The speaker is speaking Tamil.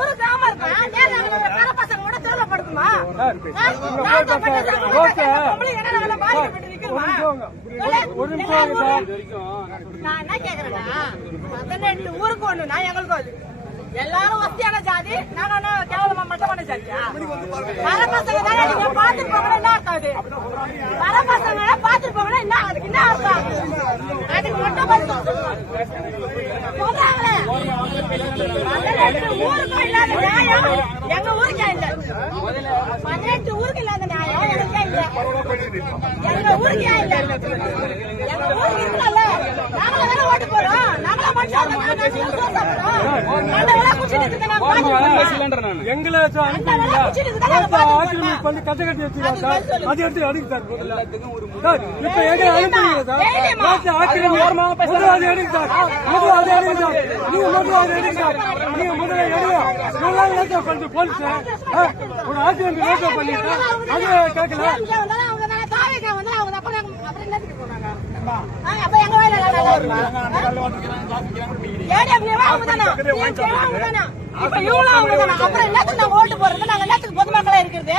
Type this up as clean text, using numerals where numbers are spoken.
ஒரு கிராமம் இருப்பேன் பசங்களோட தேவைப்படுமா நான் என்ன கேக்குறேன்னா 18 ஊருக்கு ஒண்ணு நான் எங்களுக்கு அது எல்லாரும் வசதியான ஜாதி நாங்க கேவலமா மட்டமான ஜாதியா வர பசங்க தானே நீங்க பாத்துட்டு போகணும் என்ன அர்த்தம் அது வர பசங்க பாத்துட்டு போகணும் என்ன அதுக்கு என்ன அர்த்தம் அதுக்கு மட்டும் சொல்றாங்களே ஊருக்கு இல்லாத நியாயம் எங்க ஊருக்கே இல்ல 18 ஊருக்கு இல்லாத நியாயம் எங்களுக்கே இல்ல எங்க ஊருக்கே இல்ல எங்க ஊருக்கு இருக்கல நாங்களே வேற ஓட்டு போறோம் நாங்களே மனுஷங்க எங்களை வந்து கச்சை கட்டி வச்சுருக்காங்க அது எடுத்து அடிக்க சார் இப்ப எங்க அனுப்புறீங்க சார் அது எடுங்க சார் அது எடுங்க சார் நீங்க முதல்ல அது எடுங்க சார் நீங்க முதல்ல எடுங்க கொஞ்சம் போலீஸ் ஒரு ஆசிரியர் லேட்டா பண்ணிட்டு அது கேட்கல இப்ப இவ்வளவு அப்புறம் எல்லாத்துக்கும் நாங்க ஓட்டு போடுறது நாங்க எல்லாத்துக்கும் பொதுமக்களா இருக்கிறது